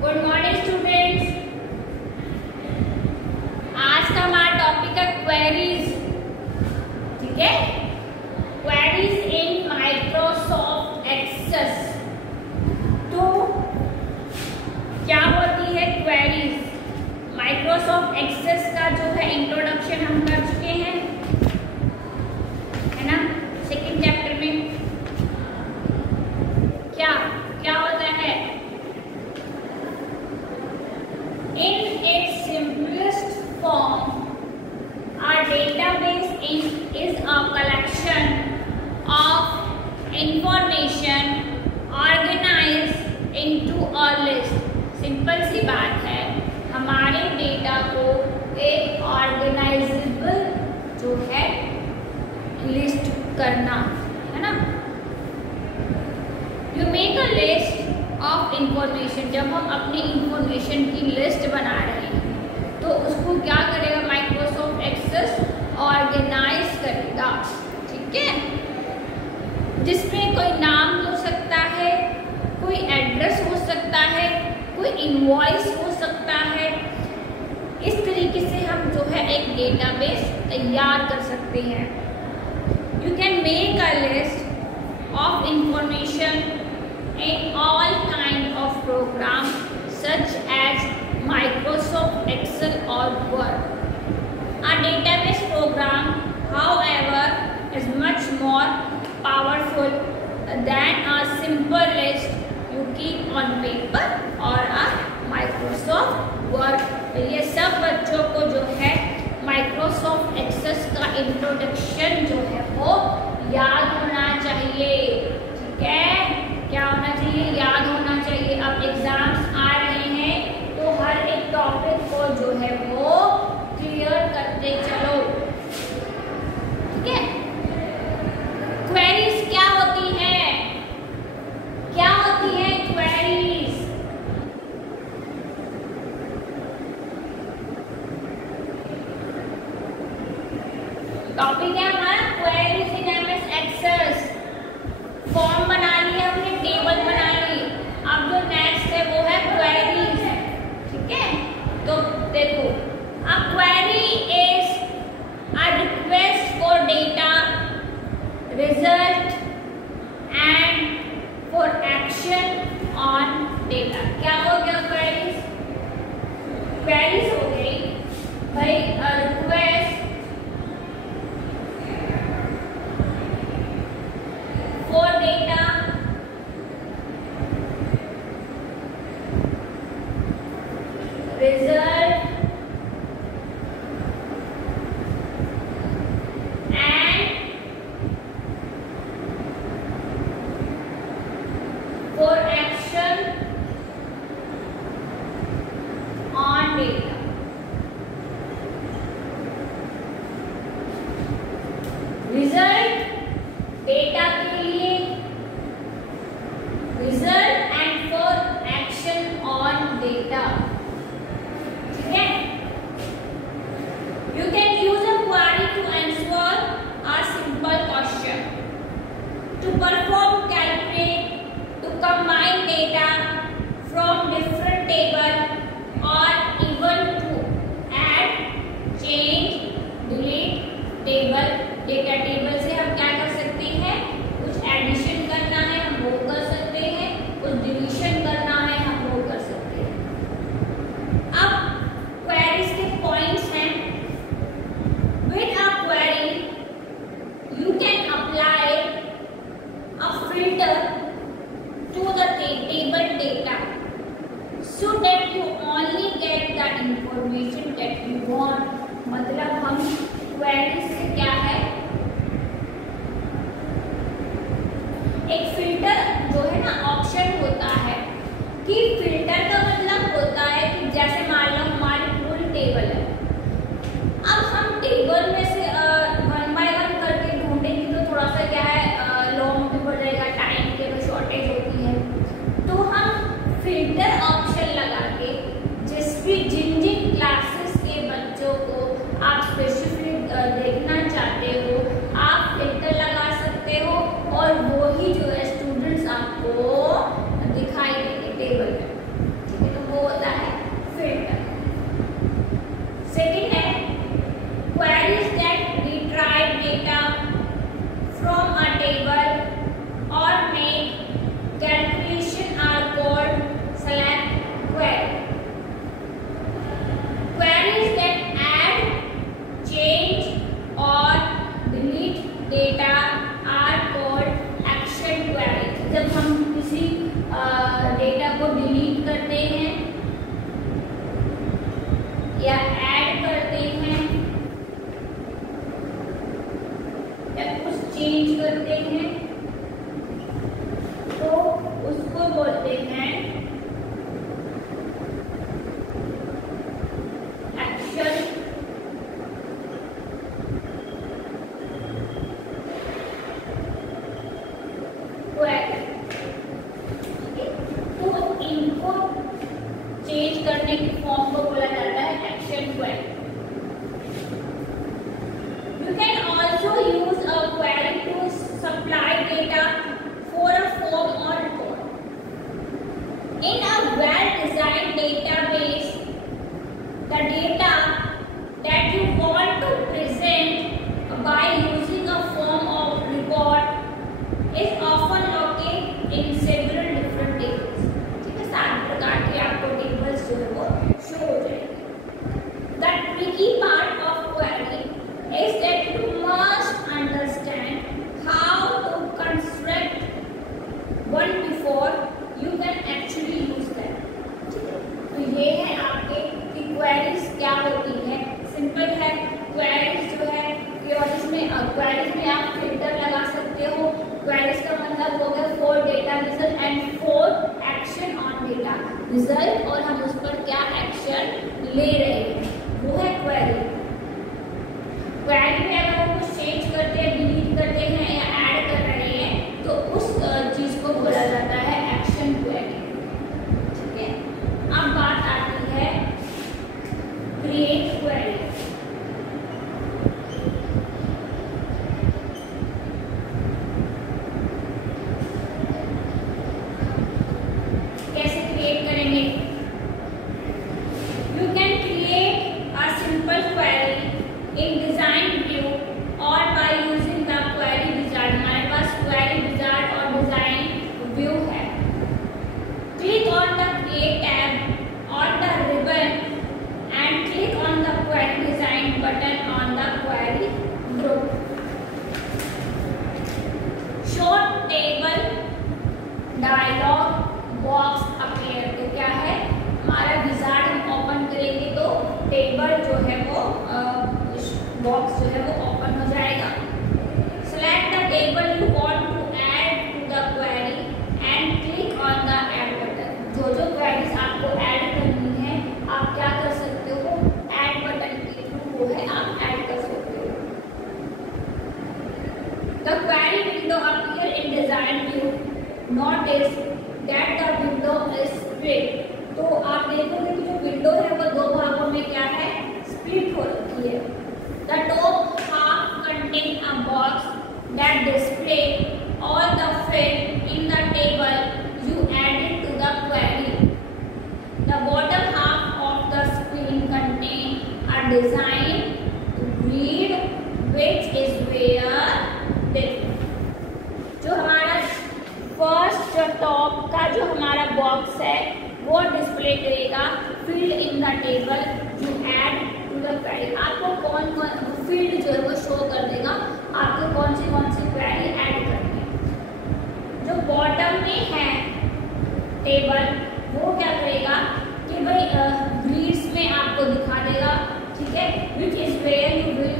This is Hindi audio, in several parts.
Good morning students. आज का हमारा टॉपिक है क्वेरीज। ठीक है, क्वेरीज इन माइक्रोसॉफ्ट एक्सेल। तो क्या होती है क्वेरीज? माइक्रोसॉफ्ट एक्सेल का जो है इंट्रोडक्शन हम कर चुके हैं, है ना, सेकंड चैप्टर में। क्या क्या होता है? In its simplest form, our database is a collection of information organized into a list. Simple सी बात है, हमारे डेटा को एक ऑर्गेनाइजेबल जो है लिस्ट करना, है ना। You make a list of information. जब हम अपनी इंफॉर्मेशन की लिस्ट बना रहे हैं तो उसको क्या करेगा माइक्रोसॉफ्ट एक्सेल? ऑर्गेनाइज करेगा। ठीक है, जिसमें कोई नाम हो सकता है, कोई एड्रेस हो सकता है, कोई इनवॉइस हो सकता है। इस तरीके से हम जो है एक डेटाबेस तैयार कर सकते हैं। You can make a list of information in all kind of program such as Microsoft Excel or Word. A database program, however, is much more powerful than a simple list you keep on paper or a Microsoft Word. ये सब बच्चों को जो है Microsoft Excel का इंट्रोडक्शन जो है वो याद होना चाहिए। ठीक है, क्या होना चाहिए? याद होना चाहिए। अब एग्जाम्स आ रहे हैं तो हर एक टॉपिक को जो है वो क्लियर करते चलो। ठीक है, क्वेरीज क्या होती है? क्या होती है क्वेरीज? टॉपिक है हमारा queries in MS Excel. Form बना लिया हमने, टेबल बना ली। अब जो नेक्स्ट है वो है क्वेरीज। ठीक है, तो देखो, a query is a request for data, result and for action on data. क्या हो गया क्वेरीज? क्वेरीज हो गई भाई request for data, result and for action on data. Result data के लिए, result and for action on data. ठीक है, you can use a query to answer a simple question, to perform calculate, to combine data from different table और even to add, change, delete table. Data table से हम क्या कर सकते हैं? कुछ एडिशन करना है हम वो कर सकते हैं, कुछ डिलीशन करना है हम वो कर सकते हैं। अब क्वेरीज के पॉइंट्स हैं। With a query you can apply a filter to the table data so that you only get the information that you want। मतलब हम क्वेरी से क्या है, एक फिल्टर जो है ना ऑप्शन होता है कि फिल्टर का मतलब होता है कि जैसे मान लो हमारी पूरी टेबल है। अब हम टेबल में से वन बाय वन करके ढूंढेंगे तो थोड़ा सा क्या है लॉन्ग भी बढ़ जाएगा, टाइम की भी शॉर्टेज होती है। तो हम फिल्टर ऑप्शन लगा के जिन जिन क्लासेस के बच्चों को आप स्पेसिफिक देखना चाहते हो करने की फॉर्म को बोला जाता है action query. You can also use a query to supply data for a form or report. In a well-designed database, the data that you want to present by using a form or report is often located in several different tables. ठीक है, 7 प्रकार के आपको टेबल्स जो है वो शो हो जाएंगे। The tricky part of query is that you must understand how to construct one before you can actually use them. तो ये है आपके कि क्वेरीज क्या होती है। सिंपल है, क्वेरीज जो है क्वेरीज में आप फिल्टर लगा सकते हो। क्वेरीज का मतलब हो गया for data result and for action on data result, और हम उस पर क्या एक्शन ले रहे हैं वो है क्वेरी। क्वेरी में अगर हम कुछ चेंज करते हैं, डिलीट करते हैं या ऐड कर रहे हैं तो उस चीज को बोला जाता है एक्शन क्वेरी। ठीक है, अब बात आती है क्रिएट क्वेरी। कैसे क्रिएट करेंगे? You can create a simple query in design view or by using the query wizard। हमारे पास query wizard और design view है। Click on the create tab on the ribbon and click on the query design button on the query group। Show table dialog box appear। तो क्या है, हमारा wizard हम ओपन करेंगे तो टेबल जो है वो बॉक्स जो है वो ओपन हो जाएगा। Select the table you want to add to the query and click on the add button। जो क्वेरीज आपको ऐड करनी है आप क्या कर सकते हो, ऐड बटन के थ्रू वो है आप ऐड कर सकते हो। The query window appear in design view। Notice that the window is split। तो आप देखोगे कि जो विंडो है वो दो भागों में क्या है, स्प्लिट हो रखी है। The top half contains a box that displays all the fields in the table you added to the query. The bottom half of the screen contains a design grid which is where जो हमारा फर्स्ट जो टॉप का जो हमारा बॉक्स है वो डिस्प्ले करेगा field in the table you add to the query. आपको कौन फील्ड जो है वो शो कर देगा आपको कौन सी क्वेरी ऐड करनी है। जो बॉटम में है टेबल वो क्या करेगा कि भाई ग्रिड्स में आपको दिखा देगा। ठीक है, which is where you will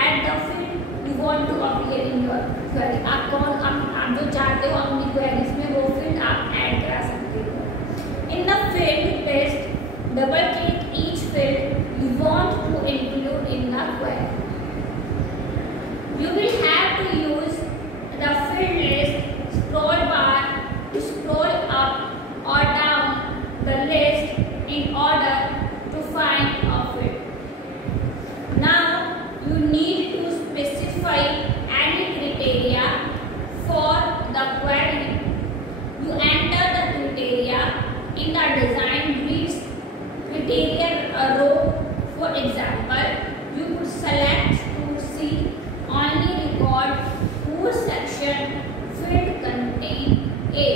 add the field you want to appear in your query. आप जो चाहते हो अपनी क्वेरीज में वो फील्ड आप ऐड करा सकते हो। In the field list double click each field you want to include in the query। You will have to use the field list scroll bar to scroll up or down the list in order to find a field। Now you need to specify any criteria for the query। You enter the criteria in the design grids criteria row। For example, you could select to see only record whose section field contain A।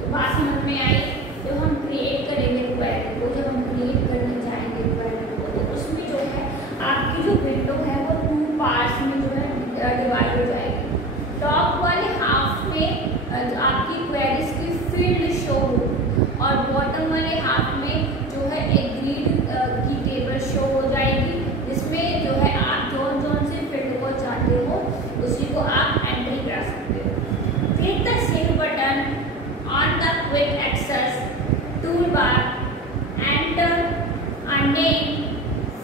तो बात समझ में आई। जब हम क्रिएट करेंगे क्वेरी को, जब हम क्रिएट करने जाएंगे क्वेरी को तो उसमें जो है आपकी जो विंडो है वो 2 पार्ट्स में जो है डिवाइड हो जाएगी। टॉप वाले हाफ में जो आपकी क्वेरीज की फील्ड शो होगी और बॉटम वाले हाफ में जो है एक ग्रिड की टेबल शो हो जाएगी जिसमें जो है आप जोन से फील्ड को चाहते हो उसी को आप एंट्री करा सकते हो। Click the save button on the quick access tool bar, enter a name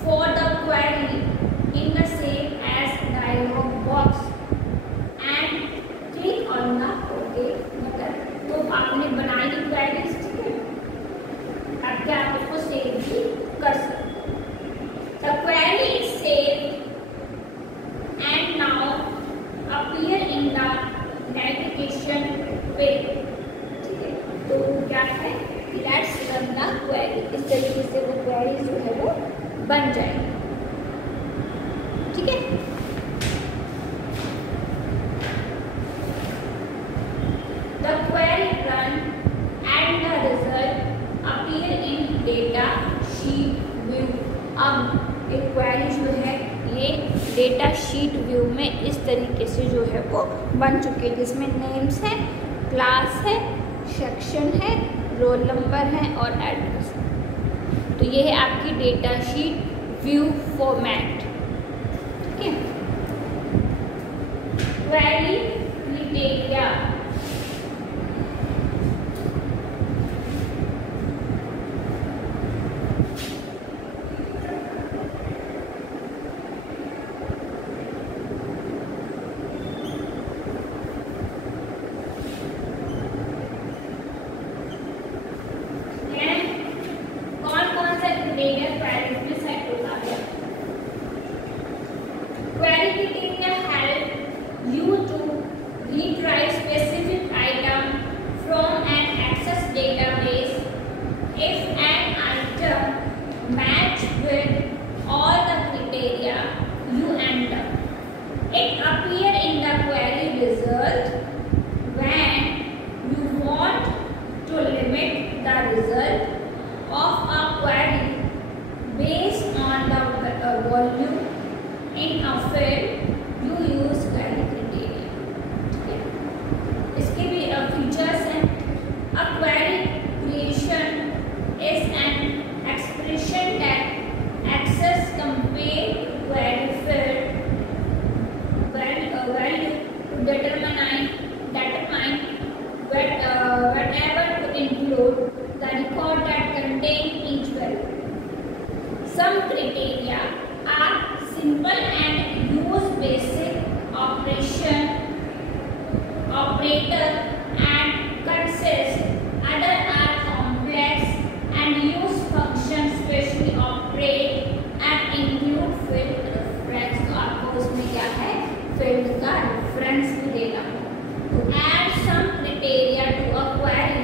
for the query in the save as dialog box and click on the okay button. तो आपने बनाई क्वेरीज, ठीक है, अब क्या आप उसको क्वेरी, इस तरीके से वो क्वेरी जो है वो बन जाएगी। ठीक है, the query run and the result appear in data sheet view. अब एक क्वेरी जो है ये डेटा शीट व्यू में इस तरीके से जो है वो बन चुकी है, जिसमें नेम्स है, क्लास है, सेक्शन है, रोल नंबर है और एड्रेस। तो ये है आपकी डेटा शीट व्यू फॉर्मेट। ठीक है, query criteria. Some criteria are simple and use basic operator and consist. Other are complex and use functions specially operate and include field reference। तो आपको उसमें क्या है, field का reference भी देना है। To add some criteria to a query,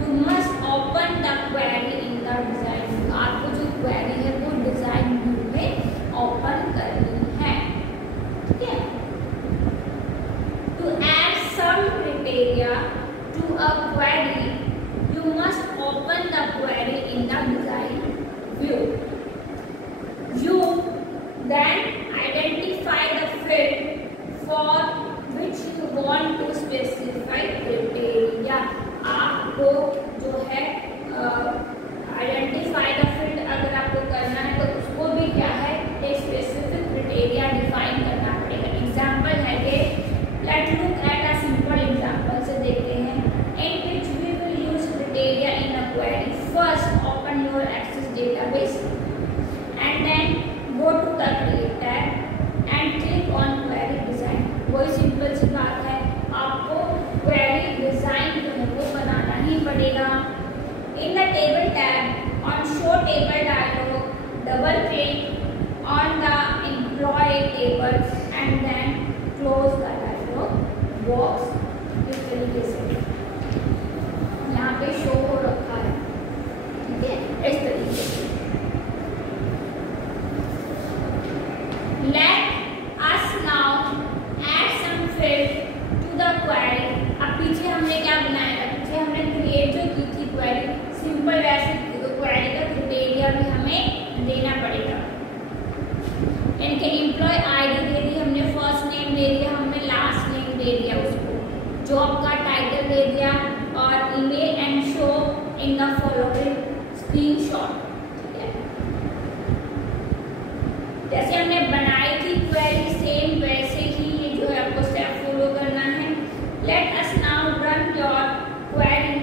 you must open the query in the design। आपको जो query है वो डिजाइन व्यू में ओपन करनी है। ठीक है, to add some criteria to a query, you must open the query in the design view. You then identify the field for which you want to specify criteria। आपको जो है आइडेंटिफाई द फील्ड अगर आपको करना है तो उसको भी क्या है, एक स्पेसिफिक क्राइटेरिया डिफाइन करना पड़ेगा। एग्जांपल है कि let look at a simple example से देखते हैं, in which we will use criteria in a query. First open your access database and then go to the create tab and click on query design. वही सिंपल सी बात है, आपको क्वेरी डिजाइन जो है वो बनाना ही पड़ेगा। In the table tab on show table dialog, double click on the employee table and then close the dialog box। इस तरीके से यहाँ पे शो हो रखा है। ठीक है, इस तरीके से। Let us now add some field to the query। अब पीछे हमने क्या बनाया था, पीछे हमने क्रिएट जो की थी क्वेरी, सिंपल वैसे क्वेरी का क्राइटेरिया भी हमें देना पड़ेगा। इनके एम्प्लॉय आईडी दे दी हमने, फर्स्ट नेम दे दिया हमने, लास्ट नेम दे दिया उसको, जॉब का टाइटल दे दिया और email and show in the following screenshot. ठीक है, जैसे हमने बनाई थी क्वेरी सेम वैसे ही ये जो है आपको स्टेप फॉलो करना है। Let us now run your query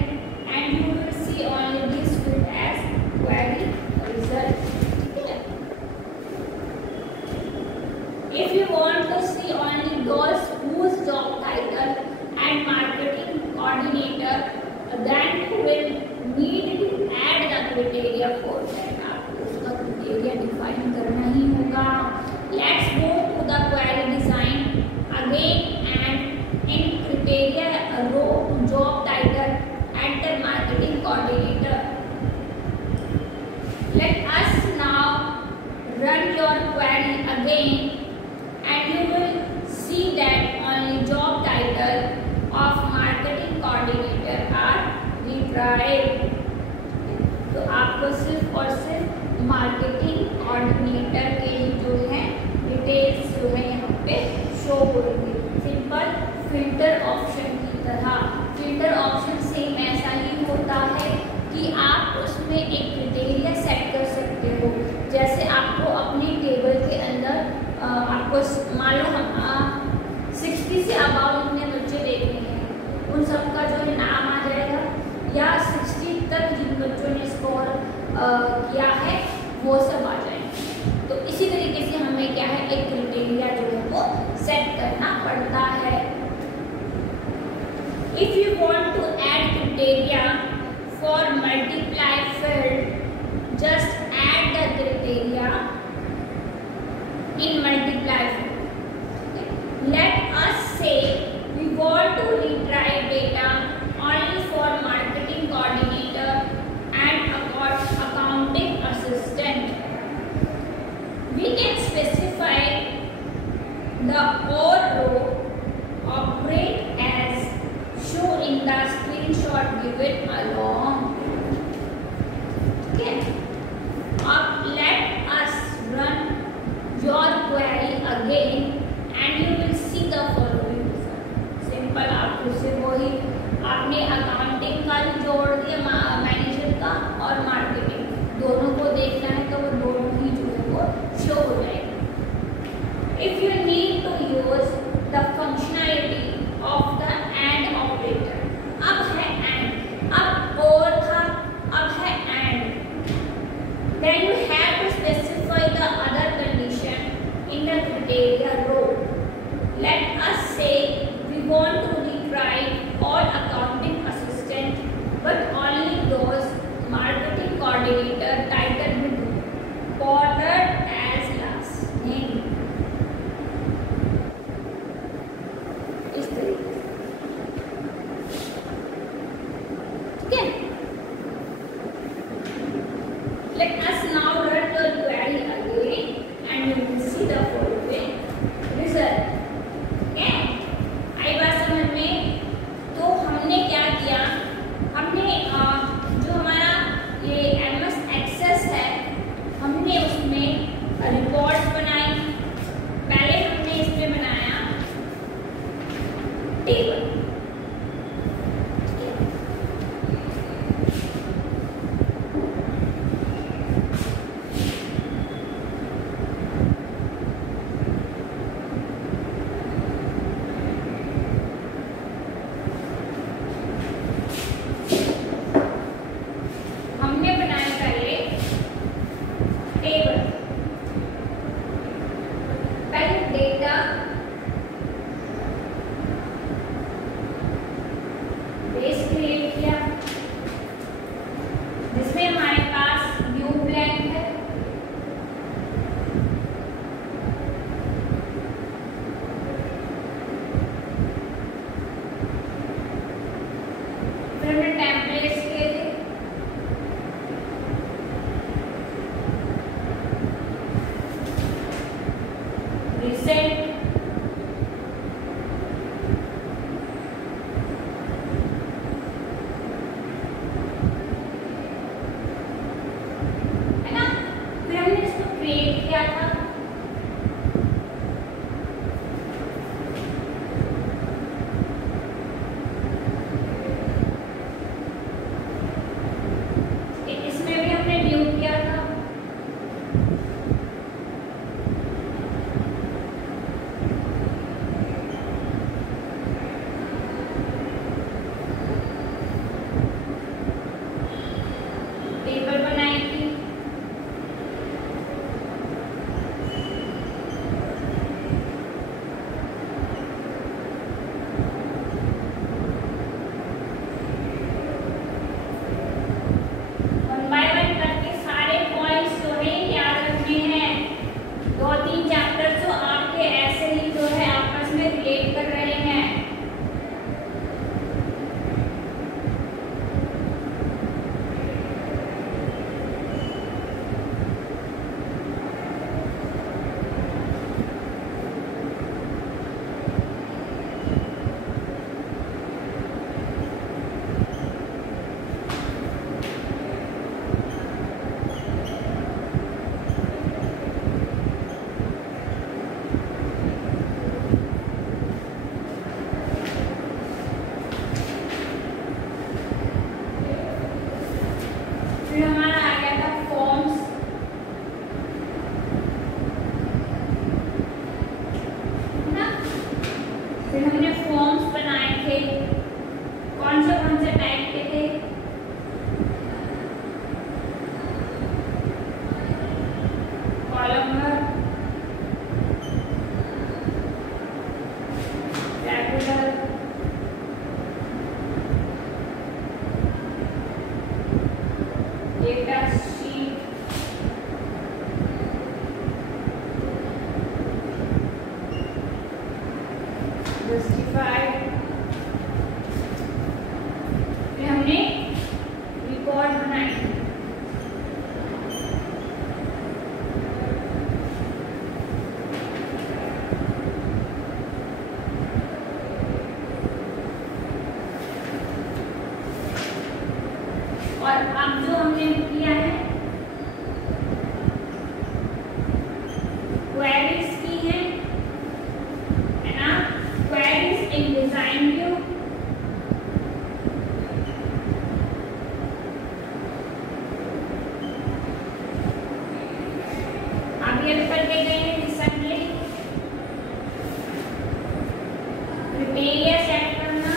and you will see only this field as query result। If you want to see only those whose job title and marketing coordinator, then you will need to add the criteria for that। आपको उसका criteria define करना ही होगा। Let's go to the query design again and in criteria row to job title enter marketing coordinator। आपको सिर्फ और सिर्फ मार्केटिंग कोऑर्डिनेटर के ही जो है डिटेल्स जो है यहाँ पे शो होंगे। सिंपल फिल्टर ऑप्शन की तरह। फिल्टर ऑप्शन सेम ऐसा ही होता है कि आप उसमें एक क्राइटेरिया सेट कर सकते हो। जैसे आपको अपनी टेबल के अंदर आपको मान लो हम 60 से अबाव इतने बच्चे देखने हैं, उन सबका जो है नाम आ जाएगा, या 60 तक जिन बच्चों ने स्कोर किया है वो सब आ जाएंगे। तो इसी तरीके से हमें क्या है एक क्राइटेरिया जो है वो सेट करना पड़ता है। If you want to add criteria for multiply field, just add the criteria in multiply field. Let us say we want to retry data only for marketing coordinator and accounting assistant. We can specify the or row operate as shown in the screenshot given along. Okay. Let us run your query again and you will see the following result. Simple आप फिर से वही आपने अकाउंटिंग का भी जोड़ दिया, मैनेजर का और मार्केटिंग दोनों को देखना है तो वो दोनों ही जो है वो शो हो जाएगा। If you need to use the functionality of the and operator, अब है एंड, अब और था अब है and, then you have to specify the other condition in the criteria row. Let us say we want to retry all accounting assistant but only those marketing coordinator title with cornered as last name. इस तरीके से। Okay. Let us now run your query again and you will see the following result. Okay? आई बात समझ में? तो हमने क्या किया, हमने जो हमारा ये MS Access है हमने उसमें रिपोर्ट्स बनाई। पहले हमने इसमें बनाया टेबल, जिसमें हमारे पास व्यू ब्लैंक है, फिर हमने टेम्पलेट्स किए थे, रिसेंट, क्या था इसमें भी हमने ड्यू किया था, टेबल बनाई थी, डेटा शीट जस्टिफाइड, फिर हमने रिकॉर्ड बनाई, और अब जो हमने किया है क्वेरीज की है ना, क्वेरीज इन डिजाइन व्यू, अभी हम करके गए हैं रिसेंटली, क्राइटेरिया सेट करना,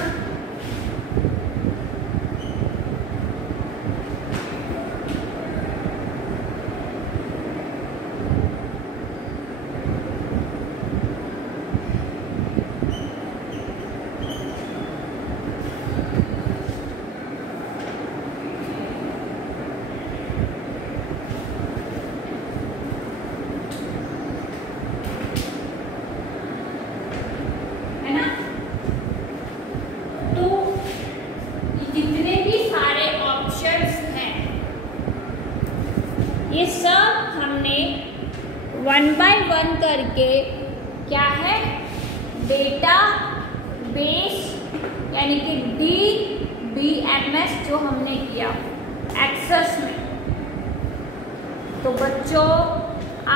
है ना। तो जितने भी सारे ऑप्शंस हैं ये सब हमने 1 बाय 1 करके क्या है डेटा बेस यानी कि DBMS जो हमने किया एक्सेस में। तो बच्चों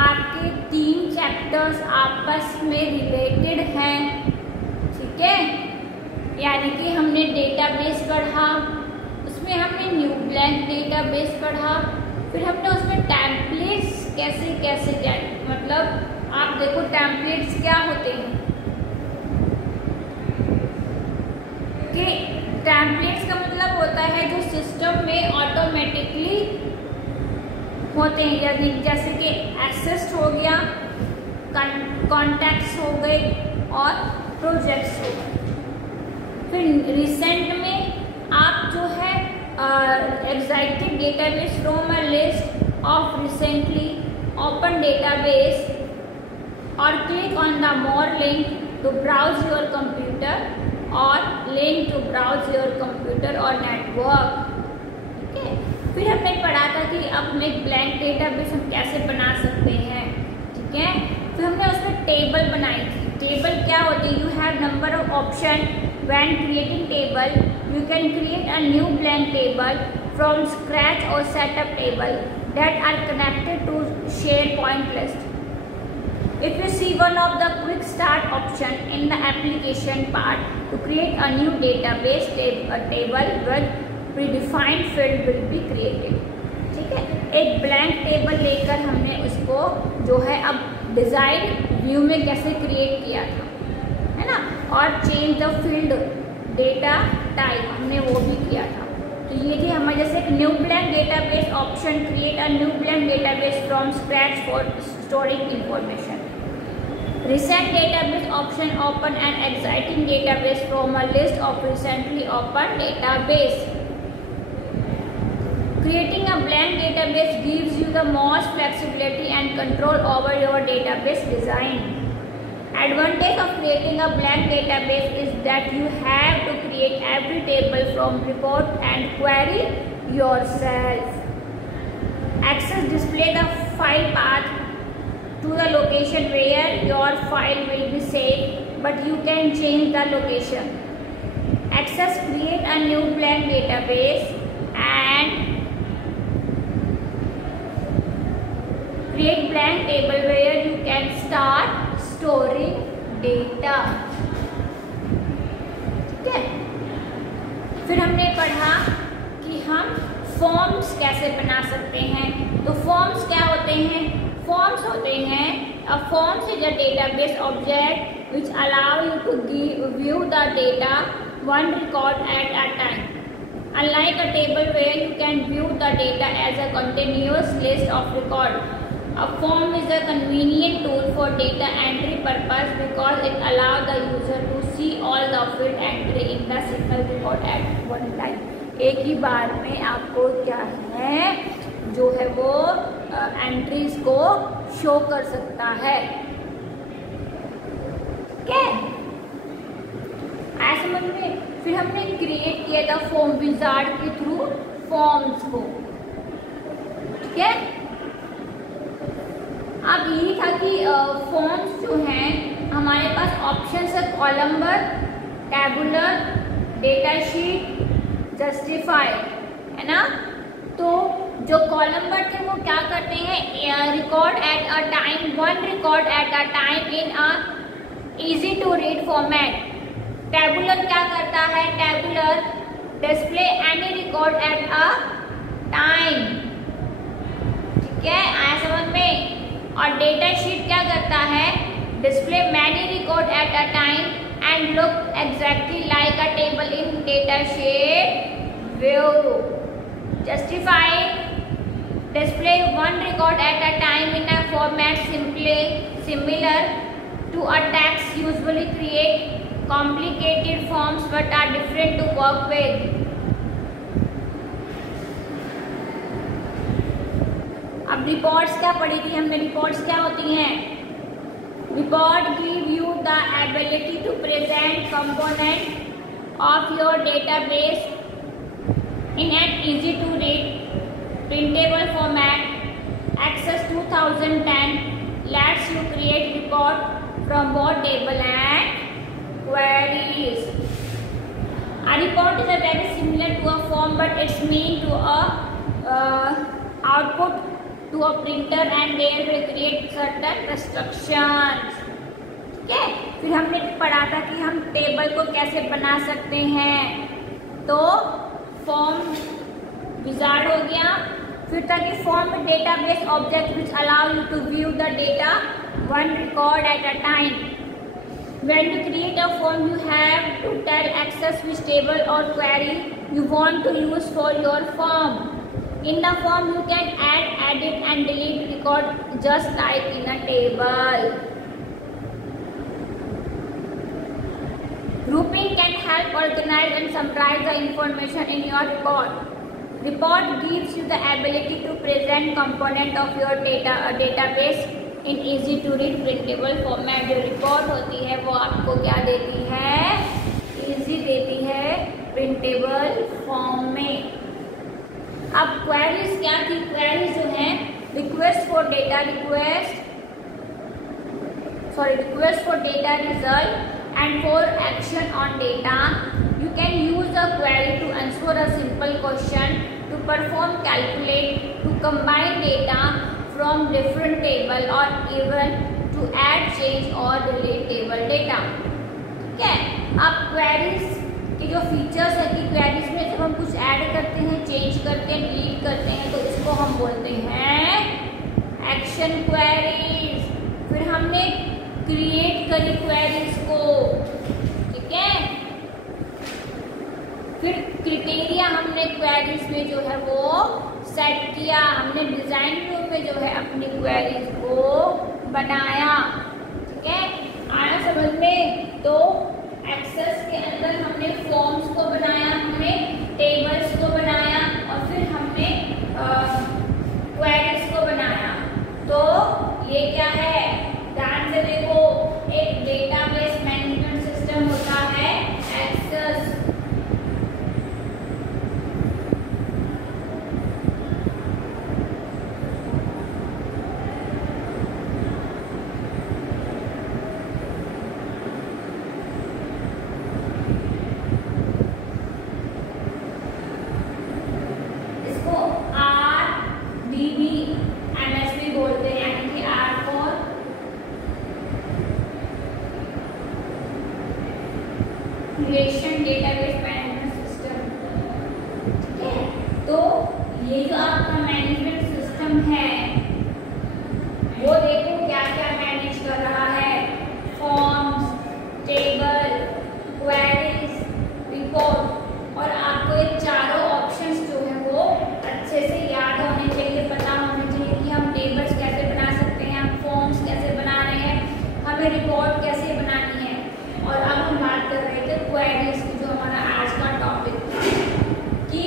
आपके 3 चैप्टर्स आपस में रिलेटेड हैं, ठीक है। यानी कि हमने डेटाबेस पढ़ा, उसमें हमने न्यू ब्लैंक डेटाबेस पढ़ा, फिर हमने उसमें टेम्पलेट्स कैसे मतलब आप देखो टेम्पलेट्स क्या होते हैं कि टेम्पलेट्स का मतलब होता है जो सिस्टम में ऑटोमेटिकली होते हैं, यदि जैसे कि एसेस्ट हो गया, कॉन्टैक्ट्स हो गए और प्रोजेक्ट्स हो गए। फिर रिसेंट में आप जो है exacted database from a list of recently open database और click on the more link to browse your computer और link to browse your computer और नेटवर्क, ठीक है। फिर हमने पढ़ा था कि अपने एक ब्लैंक डेटाबेस हम कैसे बना सकते हैं, ठीक है। फिर हमने उसमें टेबल बनाई थी। टेबल क्या होती है, you have number of option when creating table, you can create a new blank table from scratch और setup table that are connected to SharePoint list. If you see one of the quick start option in the application part to create a new database table with predefined field will be created, ठीक है। एक ब्लैंक टेबल लेकर हमने उसको जो है अब डिजाइन व्यू में कैसे क्रिएट किया था, है ना। और change the field data type हमने वो भी किया था। तो ये थी हमारे जैसे एक new blank database option, create a new blank database from scratch for storing information. Recent database option, open an exciting database from a list of recently opened database. Creating a blank database gives you the most flexibility and control over your database design. Advantage of creating a blank database is that you have to create every table from report and query yourself. Access display the file path to the location where your file will be saved, but you can change the location. Access create a new blank database and create blank table where you can start storing data, ठीक है। फिर हमने पढ़ा कि हम फॉर्म्स कैसे बना सकते हैं। तो फॉर्म्स क्या होते हैं, फॉर्म्स होते हैं a forms is a database object which allow you to view the data one record at a time. Unlike a table where you can view the data as a continuous list of record, a form is a convenient tool for data entry purpose because it allows the user to see all the field entry in the single record at one time. एक ही बार में आपको क्या है जो है वो एंट्रीज को शो कर सकता है। ठीक है, ऐसे समझ में। फिर हमने क्रिएट किया था फॉर्म विजार्ड के थ्रू फॉर्म्स को। ठीक है, अब यही था कि फॉर्म्स जो हैं हमारे पास ऑप्शन है कॉलमबर, टैबुलर, डेटा शीट, जस्टिफाई, है ना। तो जो कॉलमबर थे वो क्या करते हैं, record at a time, one record at a time in a easy to read format. Tabular क्या करता है, tabular display any record at a time. ठीक है, आया समझ में। और डेटा शीट क्या करता है, display many record at a time and look exactly like a table in data sheet view. Justify display one record at a time in a format simply similar to a text, usually create complicated forms but are different to work with. अब रिपोर्ट्स क्या पढ़ी थी हमने, रिपोर्ट्स क्या होती हैं, report give you the ability to present component of your database in an easy to read printable format. Access 2010 lets you create report from both table and queries. A report is a very similar to a form but it's mean to a output to a printer and they will create certain restrictions. ठीक है, फिर हमने पढ़ा था कि हम टेबल को कैसे बना सकते हैं। तो फॉर्म विजार्ड हो गया। फिर था कि form database object which allow you to view the data one record at a time. When you create a form you have to tell access which table और query you want to use for your form. In the form you can add, edit and delete record just like in a table. Grouping can help organize and summarize the information in your report. Report gives you the ability to present component of your database in easy to read printable format. जो report होती है वो आपको क्या देती है, easy देती है printable form में। अब queries क्या थी, queries जो है request for data result and for action on data. You can use a query to answer a simple question, to perform calculate, to combine data from different table or even to add, change or delete table data. ठीक है, अब queries के जो फीचर्स है कि queries में जब हम कुछ ऐड करते हैं, चेंज करते हैं, डिलीट करते हैं तो इसको हम बोलते हैं एक्शन क्वेरीज। फिर हमने क्रिएट करी क्वेरीज को। ठीक है, फिर क्राइटेरिया हमने क्वेरीज में जो है वो सेट किया। हमने डिजाइन व्यू में जो है अपनी क्वेरीज को बनाया। ठीक है, आया समझ में। तो एक्सेस के अंदर हमने फॉर्म्स को बनाया, हमने टेबल्स को बनाया और फिर हमने क्वेरीज को बनाया। तो ये क्या है, ध्यान से देखो, एक डेटाबेस मैनेजमेंट सिस्टम होता है एक्सेस। इसको RDBMS भी बोलते हैं, यानी कि R for relation database management system. ठीक है, तो ये जो आपका मैनेजमेंट सिस्टम है वो देखो क्या क्या मैनेज कर रहा है, फॉर्म्स, टेबल, क्वेरीज, रिपोर्ट। और आपको ये चारों ऑप्शंस जो है वो अच्छे से याद होने चाहिए, पता होने चाहिए कि हम टेबल्स कैसे बना सकते हैं, हम फॉर्म्स कैसे बना रहे हैं, हमें रिपोर्ट कैसे बनानी है। और अब हम बात कर रहे थे क्वेरीज की, जो हमारा आज का टॉपिक था कि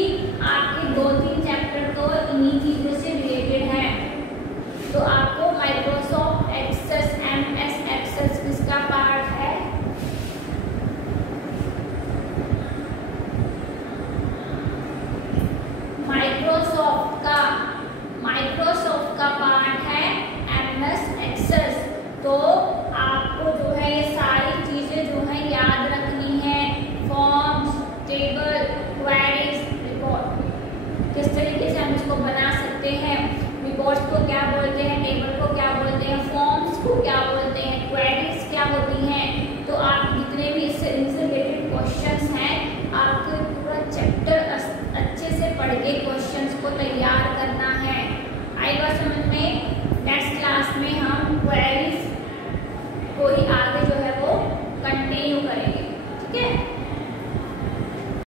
करेंगे, ठीक है।